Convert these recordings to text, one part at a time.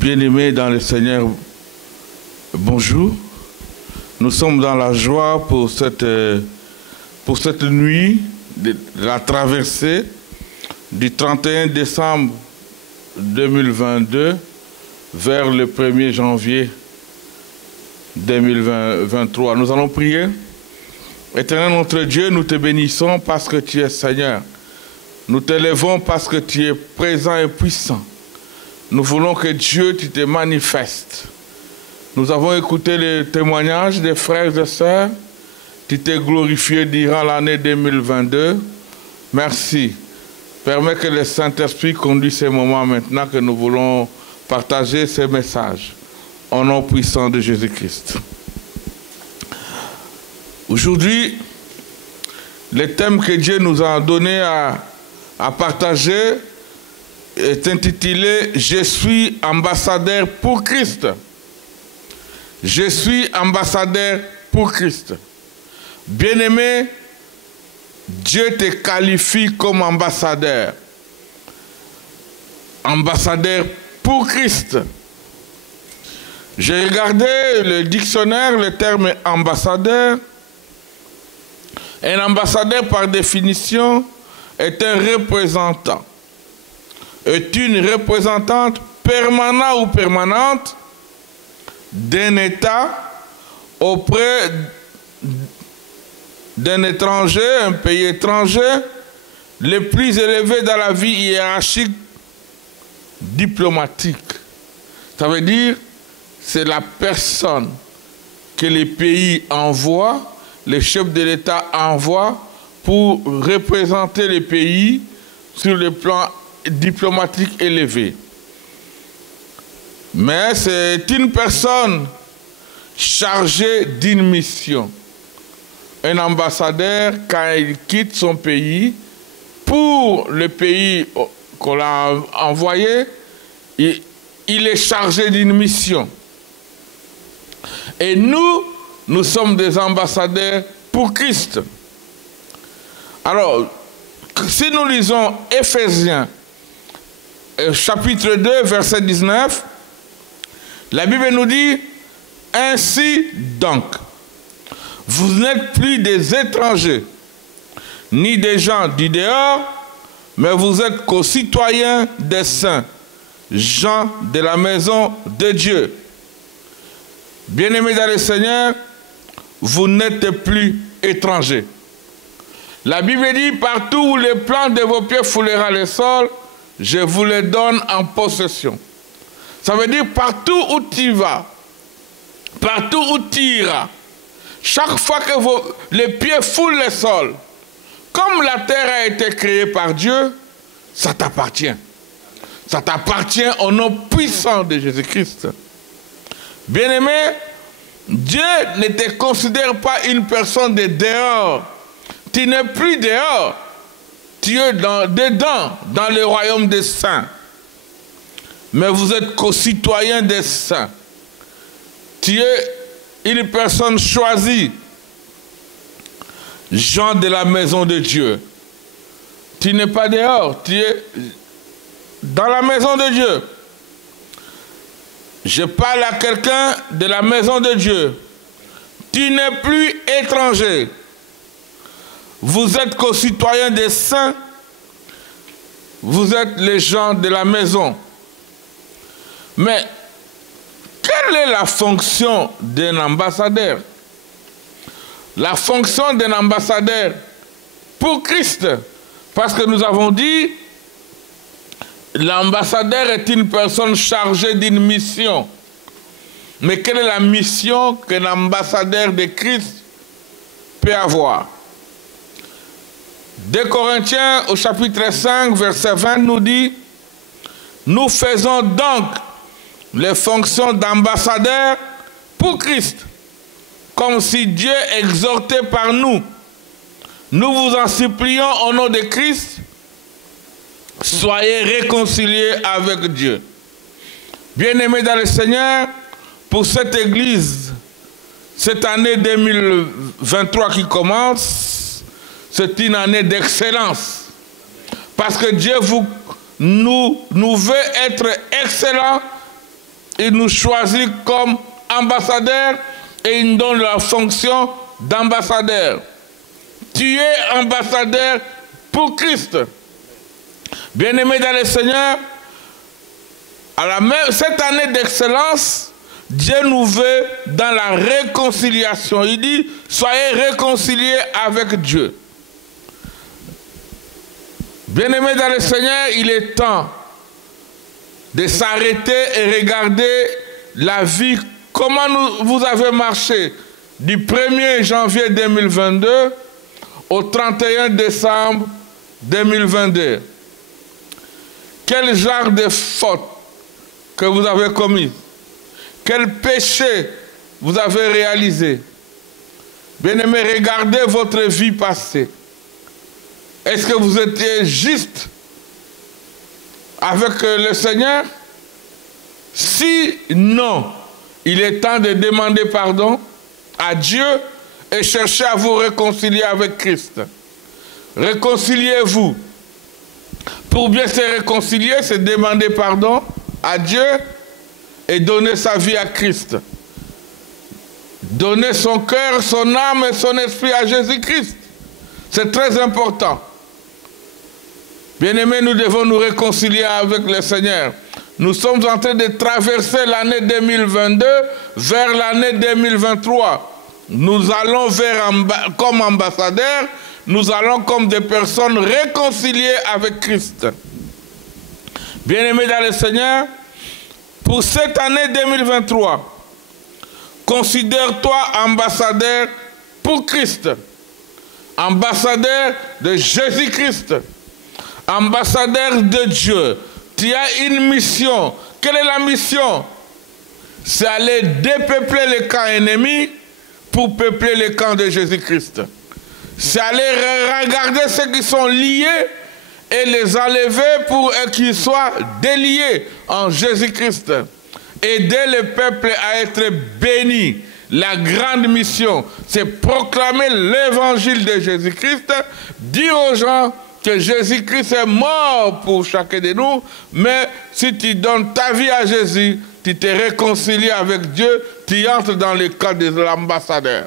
Bien-aimés dans le Seigneur, bonjour. Nous sommes dans la joie pour cette nuit de la traversée du 31 décembre 2022 vers le 1er janvier 2023. Nous allons prier. Éternel notre Dieu, nous te bénissons parce que tu es Seigneur. Nous t'élèvons parce que tu es présent et puissant. Nous voulons que Dieu, tu te manifestes. Nous avons écouté les témoignages des frères et sœurs. Tu t'es glorifié durant l'année 2022. Merci. Permets que le Saint-Esprit conduise ces moments maintenant que nous voulons partager ces messages. Au nom puissant de Jésus-Christ. Aujourd'hui, le thème que Dieu nous a donné à partager est intitulé « Je suis ambassadeur pour Christ ». Je suis ambassadeur pour Christ. Bien-aimé, Dieu te qualifie comme ambassadeur. Ambassadeur pour Christ. J'ai regardé le dictionnaire, le terme ambassadeur. Un ambassadeur, par définition, est un représentant. Est une représentante permanente ou permanente d'un État auprès d'un étranger, un pays étranger, le plus élevé dans la vie hiérarchique diplomatique. Ça veut dire c'est la personne que les pays envoient, les chefs de l'État envoient pour représenter les pays sur le plan diplomatique élevé. Mais c'est une personne chargée d'une mission. Un ambassadeur, quand il quitte son pays, pour le pays qu'on l'a envoyé, il est chargé d'une mission. Et nous sommes des ambassadeurs pour Christ. Alors, si nous lisons Éphésiens, chapitre 2, verset 19, la Bible nous dit « Ainsi donc, vous n'êtes plus des étrangers, ni des gens du dehors, mais vous êtes co-citoyens des saints, gens de la maison de Dieu. » Bien-aimés dans le Seigneur, vous n'êtes plus étrangers. La Bible dit, partout où le plan de vos pieds foulera le sol, je vous le donne en possession. Ça veut dire partout où tu vas, partout où tu iras, chaque fois que les pieds foulent le sol, comme la terre a été créée par Dieu, ça t'appartient. Ça t'appartient au nom puissant de Jésus-Christ. Bien-aimé, Dieu ne te considère pas une personne de dehors. Tu n'es plus dehors, tu es dedans, dans le royaume des saints. Mais vous êtes co-citoyens des saints. Tu es une personne choisie, gens de la maison de Dieu. Tu n'es pas dehors, tu es dans la maison de Dieu. Je parle à quelqu'un de la maison de Dieu. Tu n'es plus étranger. Vous êtes co-citoyens des saints, vous êtes les gens de la maison. Mais quelle est la fonction d'un ambassadeur? La fonction d'un ambassadeur pour Christ, parce que nous avons dit, l'ambassadeur est une personne chargée d'une mission. Mais quelle est la mission qu'un ambassadeur de Christ peut avoir? 2 Corinthiens au chapitre 5, verset 20 nous dit « Nous faisons donc les fonctions d'ambassadeurs pour Christ, comme si Dieu exhortait par nous. Nous vous en supplions au nom de Christ, soyez réconciliés avec Dieu. » Bien-aimés dans le Seigneur, pour cette Église, cette année 2023 qui commence, c'est une année d'excellence. Parce que Dieu nous veut être excellents il nous choisit comme ambassadeurs et il nous donne la fonction d'ambassadeur. Tu es ambassadeur pour Christ. Bien-aimés dans le Seigneur, cette année d'excellence, Dieu nous veut dans la réconciliation. Il dit, soyez réconciliés avec Dieu. Bien-aimés dans le Seigneur, il est temps de s'arrêter et regarder la vie, comment vous avez marché du 1er janvier 2022 au 31 décembre 2022. Quel genre de faute que vous avez commis? Quel péché vous avez réalisé? Bien-aimés, regardez votre vie passée. Est-ce que vous étiez juste avec le Seigneur? Si non, il est temps de demander pardon à Dieu et chercher à vous réconcilier avec Christ. Réconciliez-vous. Pour bien se réconcilier, c'est demander pardon à Dieu et donner sa vie à Christ. Donner son cœur, son âme et son esprit à Jésus-Christ. C'est très important. Bien-aimés, nous devons nous réconcilier avec le Seigneur. Nous sommes en train de traverser l'année 2022 vers l'année 2023. Nous allons comme ambassadeurs, nous allons comme des personnes réconciliées avec Christ. Bien-aimés dans le Seigneur, pour cette année 2023, considère-toi ambassadeur pour Christ, ambassadeur de Jésus-Christ, ambassadeur de Dieu. Tu as une mission. Quelle est la mission? C'est aller dépeupler les camps ennemis pour peupler les camps de Jésus-Christ. C'est aller regarder ceux qui sont liés et les enlever pour qu'ils soient déliés en Jésus-Christ. Aider le peuple à être béni. La grande mission, c'est proclamer l'évangile de Jésus-Christ, dire aux gens que Jésus-Christ est mort pour chacun de nous, mais si tu donnes ta vie à Jésus, tu te réconcilies avec Dieu, tu entres dans le cadre de l'ambassadeur.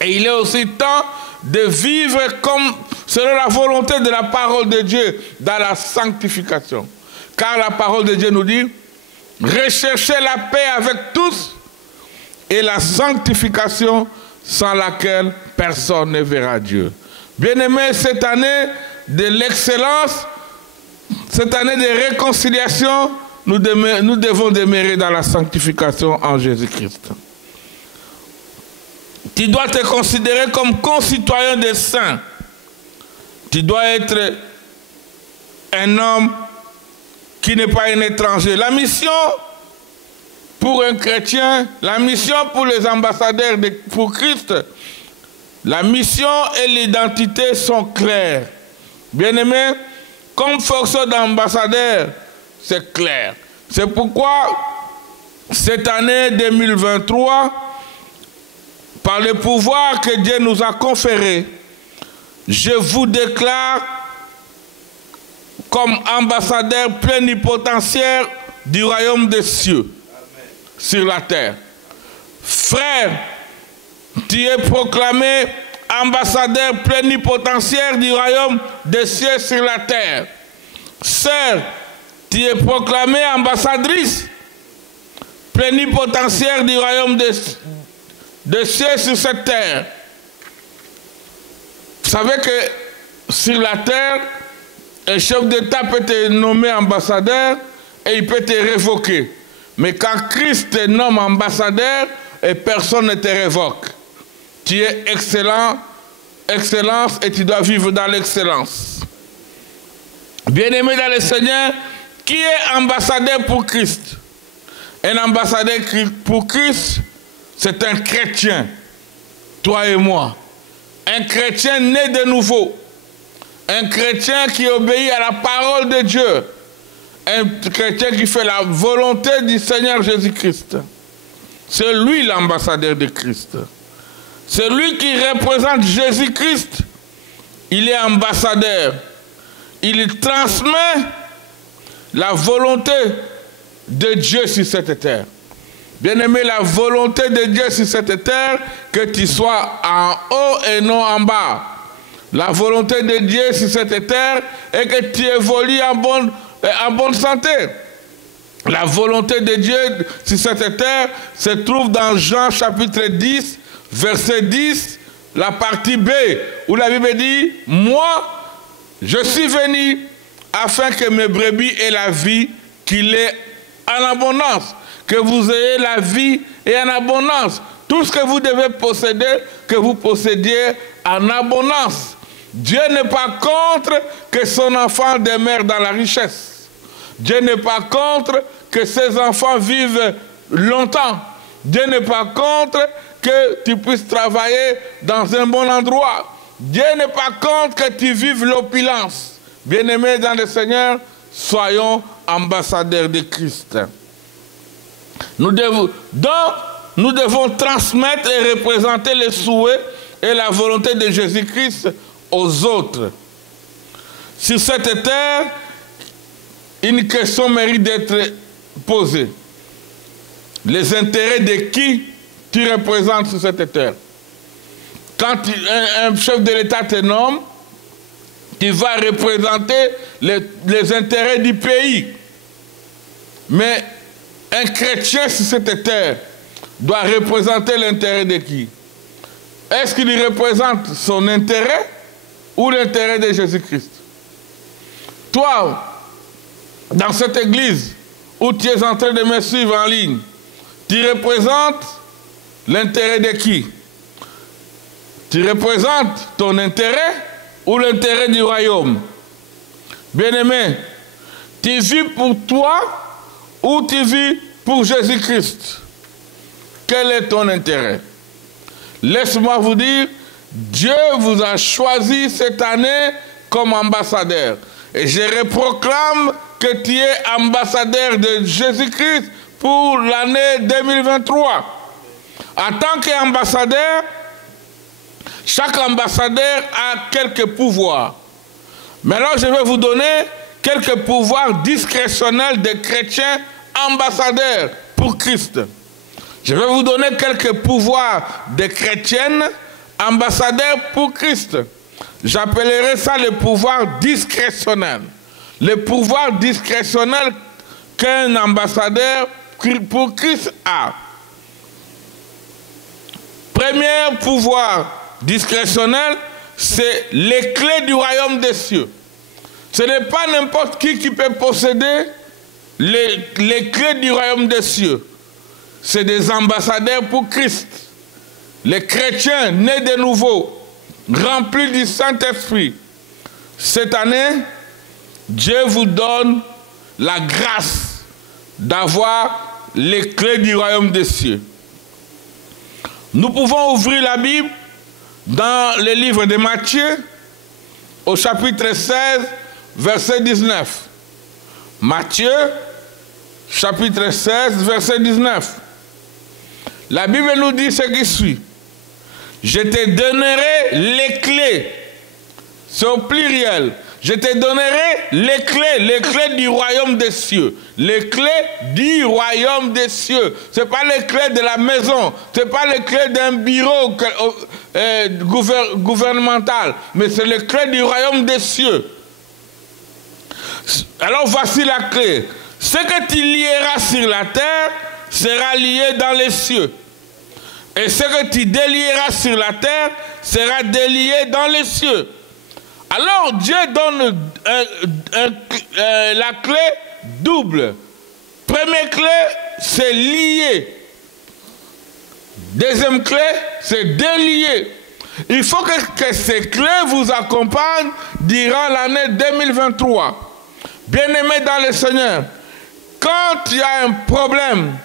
Et il est aussi temps de vivre comme selon la volonté de la parole de Dieu dans la sanctification. Car la parole de Dieu nous dit, recherchez la paix avec tous et la sanctification sans laquelle personne ne verra Dieu. Bien-aimés, cette année de l'excellence, cette année de réconciliation, nous devons demeurer dans la sanctification en Jésus-Christ. Tu dois te considérer comme concitoyen des saints. Tu dois être un homme qui n'est pas un étranger. La mission pour un chrétien, la mission pour les ambassadeurs pour Christ, la mission et l'identité sont claires. Bien-aimés, comme fonction d'ambassadeur, c'est clair. C'est pourquoi cette année 2023, par le pouvoir que Dieu nous a conféré, je vous déclare comme ambassadeur plénipotentiaire du royaume des cieux. Amen. Sur la terre. Frère, tu es proclamé ambassadeur plénipotentiaire du royaume des cieux sur la terre. Sœur, tu es proclamée ambassadrice plénipotentiaire du royaume des cieux sur cette terre. Vous savez que sur la terre, un chef d'État peut te nommer ambassadeur et il peut te révoquer. Mais quand Christ te nomme ambassadeur, et personne ne te révoque. Tu es excellent, excellence, et tu dois vivre dans l'excellence. Bien-aimé dans le Seigneur, qui est ambassadeur pour Christ? Un ambassadeur pour Christ, c'est un chrétien, toi et moi. Un chrétien né de nouveau. Un chrétien qui obéit à la parole de Dieu. Un chrétien qui fait la volonté du Seigneur Jésus-Christ. C'est lui l'ambassadeur de Christ. C'est lui qui représente Jésus-Christ. Il est ambassadeur. Il transmet la volonté de Dieu sur cette terre. Bien-aimé, la volonté de Dieu sur cette terre, que tu sois en haut et non en bas. La volonté de Dieu sur cette terre est que tu évolues en bonne santé. La volonté de Dieu sur cette terre se trouve dans Jean chapitre 10, verset 10, la partie B, où la Bible dit, « Moi, je suis venu afin que mes brebis aient la vie, qu'il ait en abondance. » Que vous ayez la vie et en abondance. Tout ce que vous devez posséder, que vous possédiez en abondance. Dieu n'est pas contre que son enfant demeure dans la richesse. Dieu n'est pas contre que ses enfants vivent longtemps. Dieu n'est pas contre que tu puisses travailler dans un bon endroit. Dieu n'est pas contre que tu vives l'opulence. Bien-aimés dans le Seigneur, soyons ambassadeurs de Christ. Nous devons transmettre et représenter les souhaits et la volonté de Jésus-Christ aux autres. Sur cette terre, une question mérite d'être posée. Les intérêts de qui tu représentes sur cette terre? Quand un chef de l'État te nomme, tu vas représenter les intérêts du pays. Mais un chrétien sur cette terre doit représenter l'intérêt de qui? Est-ce qu'il représente son intérêt ou l'intérêt de Jésus-Christ? Toi, dans cette église où tu es en train de me suivre en ligne, tu représentes l'intérêt de qui? Tu représentes ton intérêt ou l'intérêt du royaume? Bien-aimé, tu vis pour toi ou tu vis pour Jésus-Christ? Quel est ton intérêt? Laisse-moi vous dire, Dieu vous a choisi cette année comme ambassadeur. Et je reproclame que tu es ambassadeur de Jésus-Christ pour l'année 2023. En tant qu'ambassadeur, chaque ambassadeur a quelques pouvoirs. Maintenant, je vais vous donner quelques pouvoirs discrétionnels des chrétiens ambassadeurs pour Christ. Je vais vous donner quelques pouvoirs des chrétiennes ambassadeurs pour Christ. J'appellerai ça le pouvoir discrétionnel. Le pouvoir discrétionnel qu'un ambassadeur pour Christ a. Premier pouvoir discrétionnel, c'est les clés du royaume des cieux. Ce n'est pas n'importe qui peut posséder les clés du royaume des cieux. C'est des ambassadeurs pour Christ. Les chrétiens nés de nouveau, remplis du Saint-Esprit. Cette année, Dieu vous donne la grâce d'avoir les clés du royaume des cieux. Nous pouvons ouvrir la Bible dans le livre de Matthieu, au chapitre 16, verset 19. Matthieu, chapitre 16, verset 19. La Bible nous dit ce qui suit. Je te donnerai les clés. C'est au pluriel. Je te donnerai les clés du royaume des cieux. Les clés du royaume des cieux. Ce n'est pas les clés de la maison. Ce n'est pas les clés d'un bureau gouvernemental. Mais c'est les clés du royaume des cieux. Alors voici la clé. Ce que tu lieras sur la terre sera lié dans les cieux. Et ce que tu délieras sur la terre sera délié dans les cieux. Alors Dieu donne la clé double. Première clé, c'est lier. Deuxième clé, c'est délier. Il faut que ces clés vous accompagnent durant l'année 2023. Bien-aimés dans le Seigneur, quand il y a un problème,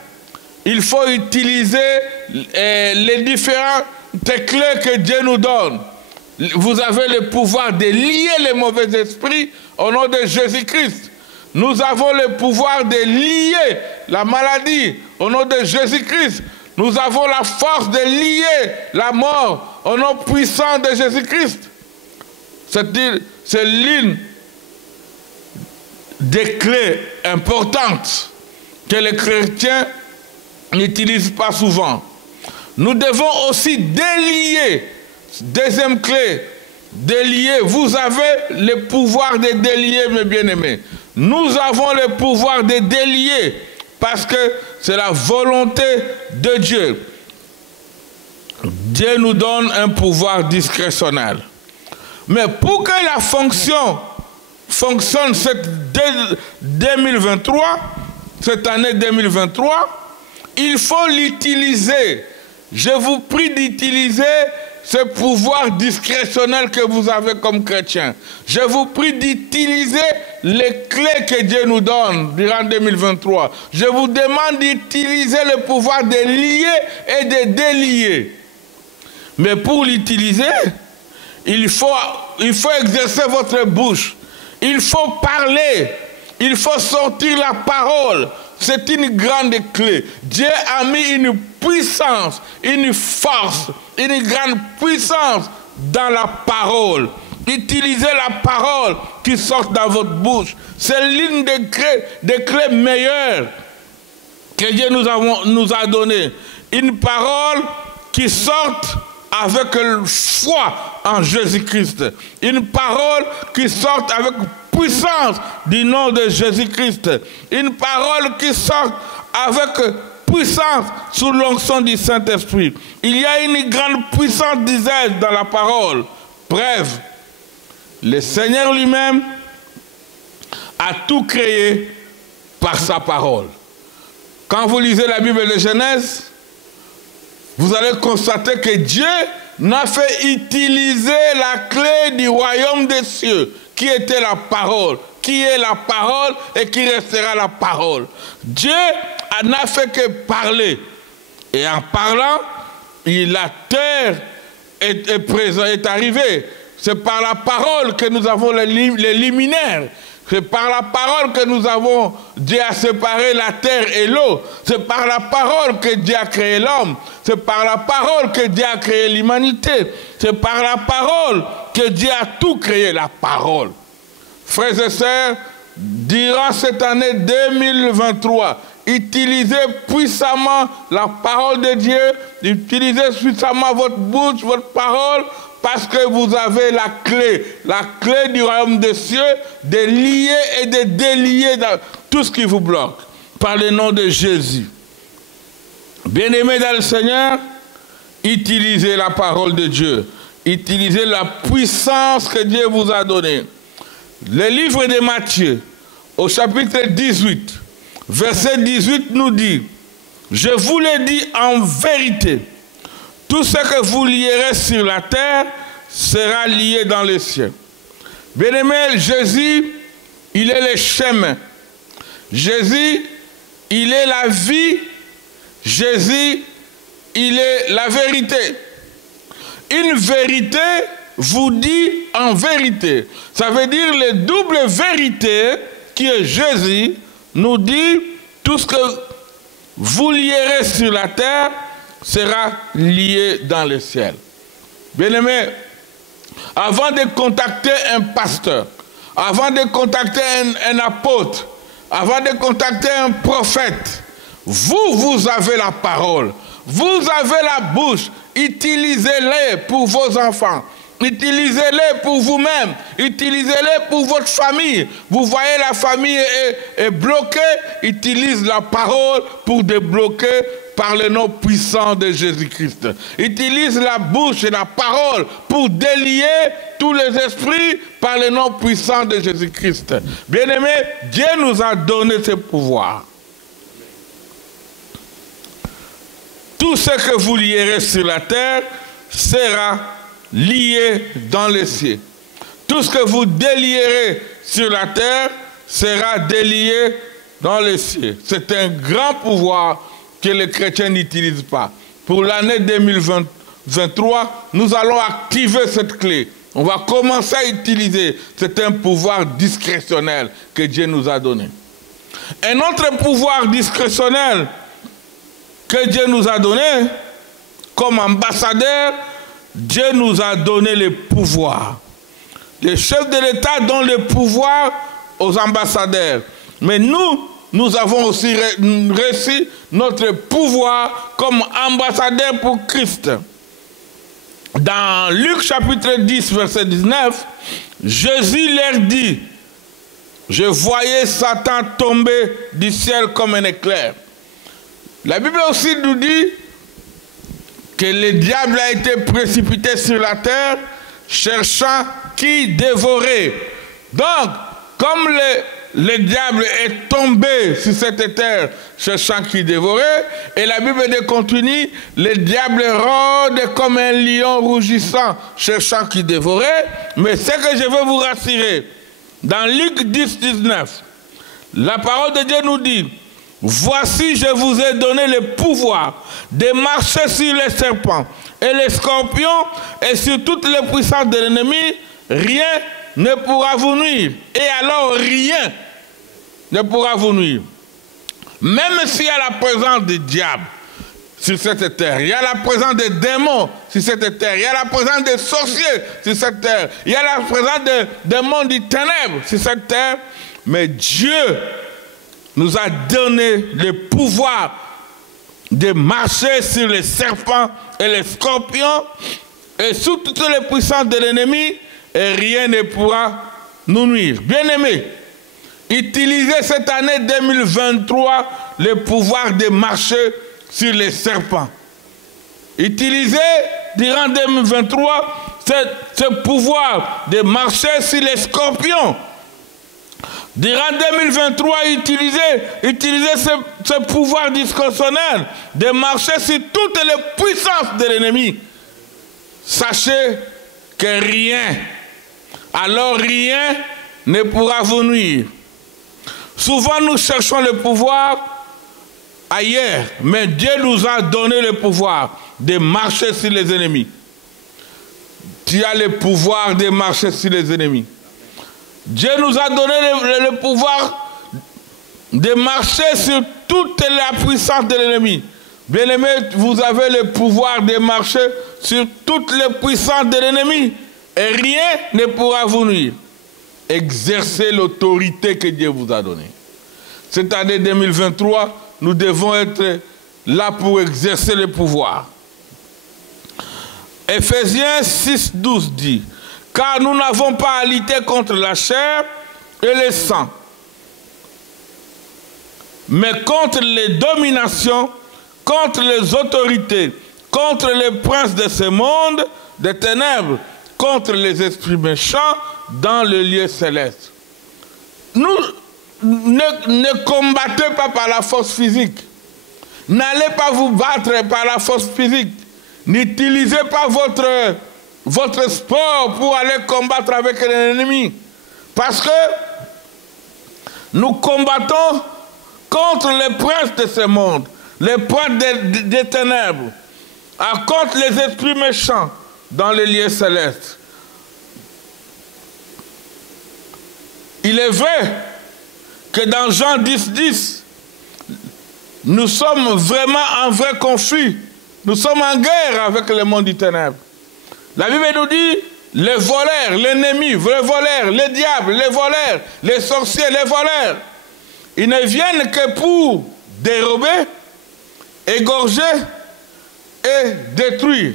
il faut utiliser les différentes clés que Dieu nous donne. Vous avez le pouvoir de lier les mauvais esprits au nom de Jésus-Christ. Nous avons le pouvoir de lier la maladie au nom de Jésus-Christ. Nous avons la force de lier la mort au nom puissant de Jésus-Christ. C'est l'une des clés importantes que les chrétiens n'utilisent pas souvent. Nous devons aussi délier. Deuxième clé, délier. Vous avez le pouvoir de délier, mes bien-aimés. Nous avons le pouvoir de délier parce que c'est la volonté de Dieu. Dieu nous donne un pouvoir discrétionnel. Mais pour que la fonction fonctionne cette 2023, cette année 2023, il faut l'utiliser. Je vous prie d'utiliser ce pouvoir discrétionnel que vous avez comme chrétien. Je vous prie d'utiliser les clés que Dieu nous donne durant 2023. Je vous demande d'utiliser le pouvoir de lier et de délier. Mais pour l'utiliser, il faut exercer votre bouche. Il faut parler. Il faut sortir la parole. C'est une grande clé. Dieu a mis une puissance, une force, une grande puissance dans la parole. Utilisez la parole qui sort dans votre bouche. C'est l'une des clés meilleures que Dieu nous a données. Une parole qui sort avec foi en Jésus-Christ. Une parole qui sort avec puissance du nom de Jésus-Christ. Une parole qui sort avec puissance sous l'onction du Saint-Esprit. Il y a une grande puissance d'Israël dans la parole. Bref, le Seigneur lui-même a tout créé par sa parole. Quand vous lisez la Bible de Genèse, vous allez constater que Dieu n'a fait utiliser la clé du royaume des cieux, qui était la parole, qui est la parole et qui restera la parole. Dieu n'a fait que parler. Et en parlant, la terre est arrivée. C'est par la parole que nous avons les liminaires. C'est par la parole que nous avons, Dieu a séparé la terre et l'eau. C'est par la parole que Dieu a créé l'homme. C'est par la parole que Dieu a créé l'humanité. C'est par la parole que Dieu a tout créé, la parole. Frères et sœurs, durant cette année 2023, utilisez puissamment la parole de Dieu, utilisez puissamment votre bouche, votre parole, parce que vous avez la clé du royaume des cieux, de lier et de délier dans tout ce qui vous bloque, par le nom de Jésus. Bien-aimés dans le Seigneur, utilisez la parole de Dieu, utilisez la puissance que Dieu vous a donnée. Le livre de Matthieu, au chapitre 18, verset 18 nous dit, « Je vous le dis en vérité, tout ce que vous lierez sur la terre sera lié dans les cieux. » Bien-aimé, Jésus, il est le chemin. Jésus, il est la vie. Jésus, il est la vérité. Une vérité vous dit en vérité. Ça veut dire les doubles vérités qui est Jésus nous dit tout ce que vous lierez sur la terre sera lié dans le ciel. Bien-aimés, avant de contacter un pasteur, avant de contacter un apôtre, avant de contacter un prophète, vous avez la parole, vous avez la bouche, utilisez-les pour vos enfants. Utilisez-les pour vous-même, utilisez-les pour votre famille. Vous voyez la famille est bloquée, utilise la parole pour débloquer par le nom puissant de Jésus-Christ. Utilise la bouche et la parole pour délier tous les esprits par le nom puissant de Jésus-Christ. Bien-aimés, Dieu nous a donné ce pouvoir. Tout ce que vous lierez sur la terre sera lié dans les cieux. Tout ce que vous délierez sur la terre sera délié dans les cieux. C'est un grand pouvoir que les chrétiens n'utilisent pas. Pour l'année 2023, nous allons activer cette clé. On va commencer à utiliser. C'est un pouvoir discrétionnel que Dieu nous a donné. Un autre pouvoir discrétionnel que Dieu nous a donné, comme ambassadeur, Dieu nous a donné le pouvoir. Les chefs de l'État donnent le pouvoir aux ambassadeurs. Mais nous nous avons aussi reçu notre pouvoir comme ambassadeurs pour Christ. Dans Luc chapitre 10, verset 19, Jésus leur dit, je voyais Satan tomber du ciel comme un éclair. La Bible aussi nous dit que le diable a été précipité sur la terre, cherchant qui dévorer. Donc, comme le diable est tombé sur cette terre, cherchant qui dévorer, et la Bible continue, le diable rôde comme un lion rougissant, cherchant qui dévorer. Mais ce que je veux vous rassurer, dans Luc 10, 19, la parole de Dieu nous dit, voici, je vous ai donné le pouvoir de marcher sur les serpents et les scorpions et sur toutes les puissances de l'ennemi, rien ne pourra vous nuire. Et alors, rien ne pourra vous nuire. Même s'il y a la présence du diable sur cette terre, il y a la présence des démons sur cette terre, il y a la présence des sorciers sur cette terre, il y a la présence des mondes des ténèbres sur cette terre, mais Dieu nous a donné le pouvoir de marcher sur les serpents et les scorpions et sur toutes les puissances de l'ennemi, et rien ne pourra nous nuire. Bien-aimés, utilisez cette année 2023 le pouvoir de marcher sur les serpents. Utilisez durant 2023 ce pouvoir de marcher sur les scorpions. Durant 2023, utilisez ce pouvoir discrétionnaire de marcher sur toutes les puissances de l'ennemi. Sachez que rien, alors rien ne pourra vous nuire. Souvent, nous cherchons le pouvoir ailleurs, mais Dieu nous a donné le pouvoir de marcher sur les ennemis. Tu as le pouvoir de marcher sur les ennemis. Dieu nous a donné le pouvoir de marcher sur toute la puissance de l'ennemi. Bien-aimés, vous avez le pouvoir de marcher sur toutes les puissances de l'ennemi et rien ne pourra vous nuire. Exercez l'autorité que Dieu vous a donnée. Cette année 2023, nous devons être là pour exercer le pouvoir. Ephésiens 6, 12 dit, car nous n'avons pas à lutter contre la chair et le sang, mais contre les dominations, contre les autorités, contre les princes de ce monde, des ténèbres, contre les esprits méchants dans le lieu céleste. Nous ne combattez pas par la force physique. N'allez pas vous battre par la force physique. N'utilisez pas votre sport pour aller combattre avec l'ennemi. Parce que nous combattons contre les princes de ce monde, les princes des ténèbres, contre les esprits méchants dans les lieux célestes. Il est vrai que dans Jean 10, 10, nous sommes vraiment en vrai conflit. Nous sommes en guerre avec le monde du ténèbre. La Bible nous dit, les voleurs, l'ennemi, les voleurs, les diables, les voleurs, les sorciers, les voleurs, ils ne viennent que pour dérober, égorger et détruire.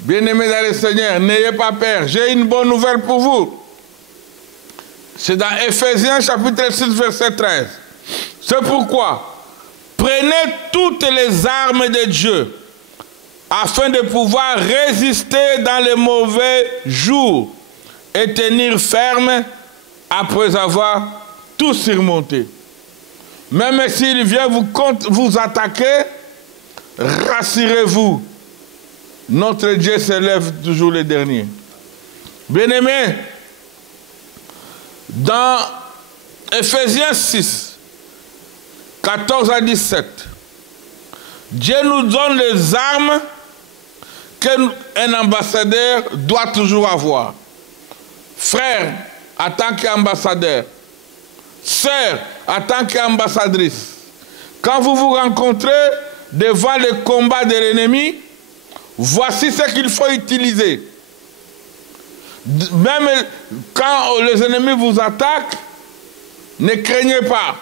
Bien-aimés dans le Seigneur, n'ayez pas peur. J'ai une bonne nouvelle pour vous. C'est dans Ephésiens chapitre 6, verset 13. C'est pourquoi, prenez toutes les armes de Dieu afin de pouvoir résister dans les mauvais jours et tenir ferme après avoir tout surmonté. Même s'il vient vous attaquer, rassurez-vous, notre Dieu s'élève toujours le dernier. Bien-aimés, dans Ephésiens 6, 14 à 17, Dieu nous donne les armes qu'un ambassadeur doit toujours avoir. Frère, en tant qu'ambassadeur, sœur, en tant qu'ambassadrice, quand vous vous rencontrez devant le combat de l'ennemi, voici ce qu'il faut utiliser. Même quand les ennemis vous attaquent, Ne craignez pas.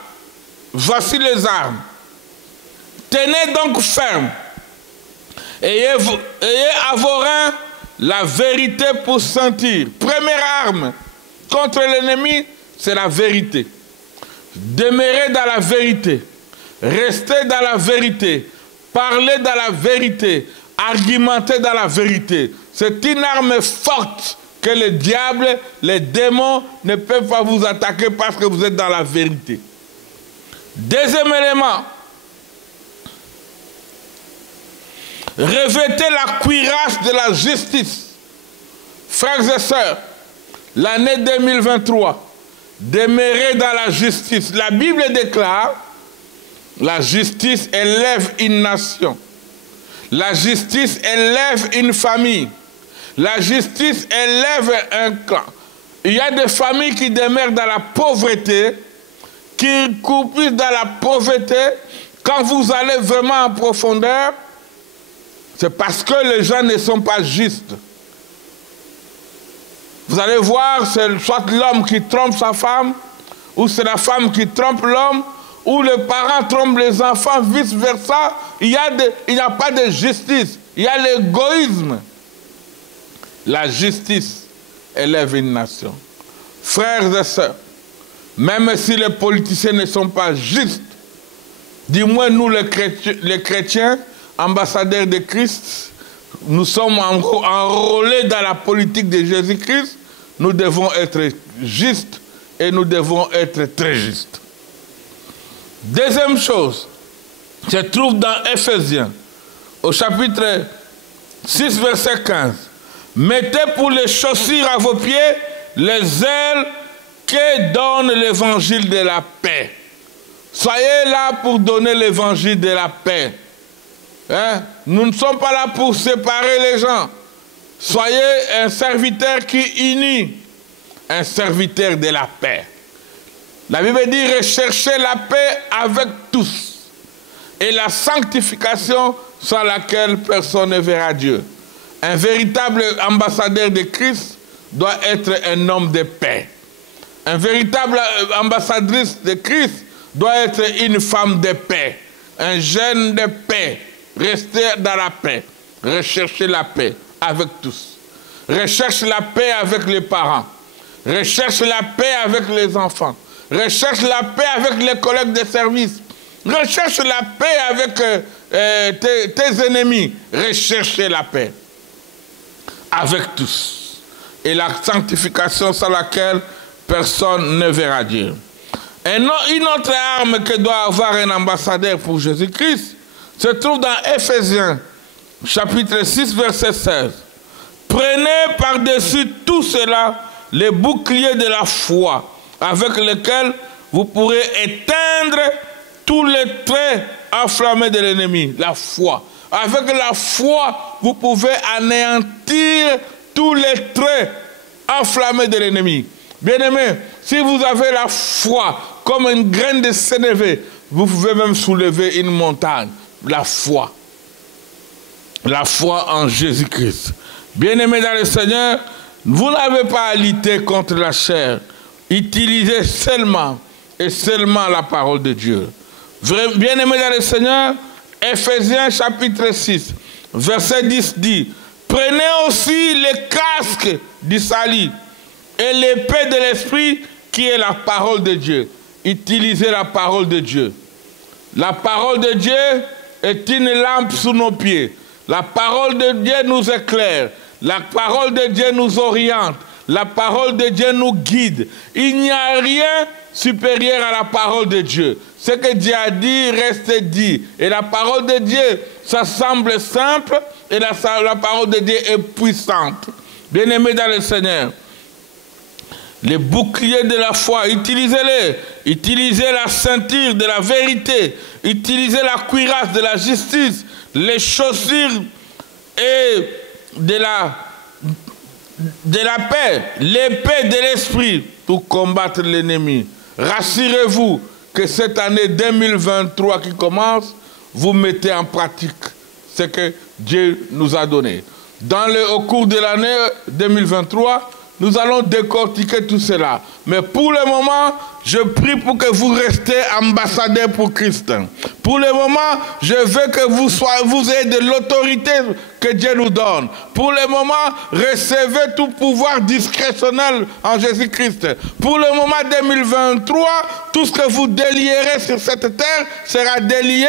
Voici les armes. Tenez donc ferme. Ayez à vos reins la vérité pour sentir. Première arme contre l'ennemi, c'est la vérité. Demeurez dans la vérité. Restez dans la vérité. Parlez dans la vérité. Argumentez dans la vérité. C'est une arme forte que le diable, les démons ne peuvent pas vous attaquer parce que vous êtes dans la vérité. Deuxième élément. Revêtez la cuirasse de la justice. Frères et sœurs, l'année 2023, demeurez dans la justice. La Bible déclare, la justice élève une nation. La justice élève une famille. La justice élève un clan. Il y a des familles qui demeurent dans la pauvreté, qui croupissent dans la pauvreté. Quand vous allez vraiment en profondeur, c'est parce que les gens ne sont pas justes. Vous allez voir, c'est soit l'homme qui trompe sa femme, ou c'est la femme qui trompe l'homme, ou les parents trompent les enfants, vice-versa. Il n'y a pas de justice. Il y a l'égoïsme. La justice élève une nation. Frères et sœurs, même si les politiciens ne sont pas justes, du moins nous les chrétiens, ambassadeurs de Christ, nous sommes enrôlés dans la politique de Jésus-Christ, nous devons être justes et nous devons être très justes. Deuxième chose, se trouve dans Éphésiens, au chapitre 6, verset 15. Mettez pour les chaussures à vos pieds les ailes que donne l'évangile de la paix. Soyez là pour donner l'évangile de la paix. Hein? Nous ne sommes pas là pour séparer les gens. Soyez un serviteur qui unit, un serviteur de la paix. La Bible dit recherchez la paix avec tous et la sanctification sans laquelle personne ne verra Dieu. Un véritable ambassadeur de Christ doit être un homme de paix. Un véritable ambassadrice de Christ doit être une femme de paix, un jeune de paix. Restez dans la paix. Recherchez la paix avec tous. Recherche la paix avec les parents. Recherche la paix avec les enfants. Recherche la paix avec les collègues de service. Recherche la paix avec tes ennemis. Recherchez la paix avec tous. Et la sanctification sans laquelle personne ne verra Dieu. Une autre arme que doit avoir un ambassadeur pour Jésus-Christ se trouve dans Éphésiens, chapitre 6, verset 16. Prenez par-dessus tout cela les boucliers de la foi, avec lesquels vous pourrez éteindre tous les traits enflammés de l'ennemi. La foi. Avec la foi, vous pouvez anéantir tous les traits enflammés de l'ennemi. Bien-aimés, si vous avez la foi comme une graine de sénévé, vous pouvez même soulever une montagne. La foi. La foi en Jésus-Christ. Bien-aimés dans le Seigneur, vous n'avez pas à lutter contre la chair. Utilisez seulement et seulement la parole de Dieu. Bien-aimés dans le Seigneur, Éphésiens chapitre 6, verset 10 dit, prenez aussi les casques du salut et l'épée de l'esprit qui est la parole de Dieu. Utilisez la parole de Dieu. La parole de Dieu est une lampe sous nos pieds. La parole de Dieu nous éclaire. La parole de Dieu nous oriente. La parole de Dieu nous guide. Il n'y a rien supérieur à la parole de Dieu. Ce que Dieu a dit reste dit. Et la parole de Dieu, ça semble simple et la parole de Dieu est puissante. Bien-aimés dans le Seigneur, les boucliers de la foi, utilisez-les. Utilisez la ceinture de la vérité. Utilisez la cuirasse de la justice. Les chaussures et de la paix. L'épée de l'esprit pour combattre l'ennemi. Rassurez-vous que cette année 2023 qui commence, vous mettez en pratique ce que Dieu nous a donné. Au cours de l'année 2023, nous allons décortiquer tout cela. Mais pour le moment, je prie pour que vous restez ambassadeurs pour Christ. Pour le moment, je veux que vous ayez de l'autorité que Dieu nous donne. Pour le moment, recevez tout pouvoir discrétionnel en Jésus-Christ. Pour le moment 2023, tout ce que vous délierez sur cette terre sera délié.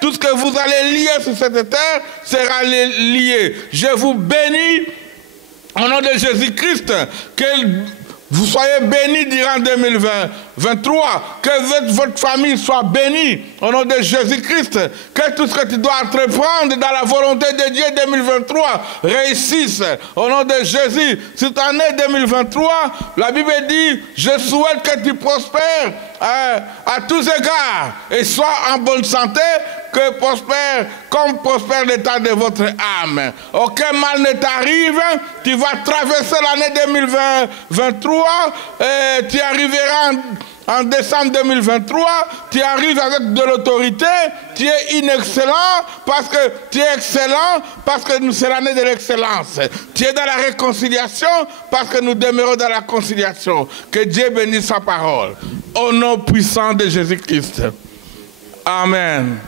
Tout ce que vous allez lier sur cette terre sera lié. Je vous bénis au nom de Jésus-Christ. Que vous soyez bénis durant 2023, que votre famille soit bénie au nom de Jésus-Christ, que tout ce que tu dois entreprendre dans la volonté de Dieu 2023 réussisse au nom de Jésus. Cette année 2023, la Bible dit, je souhaite que tu prospères à tous égards et sois en bonne santé, que prospère comme prospère l'état de votre âme. Aucun mal ne t'arrive, tu vas traverser l'année 2023, tu arriveras en décembre 2023, tu arrives avec de l'autorité, tu es inexcellent parce que tu es excellent, parce que c'est l'année de l'excellence. Tu es dans la réconciliation parce que nous demeurons dans la conciliation. Que Dieu bénisse sa parole. Au nom puissant de Jésus-Christ. Amen.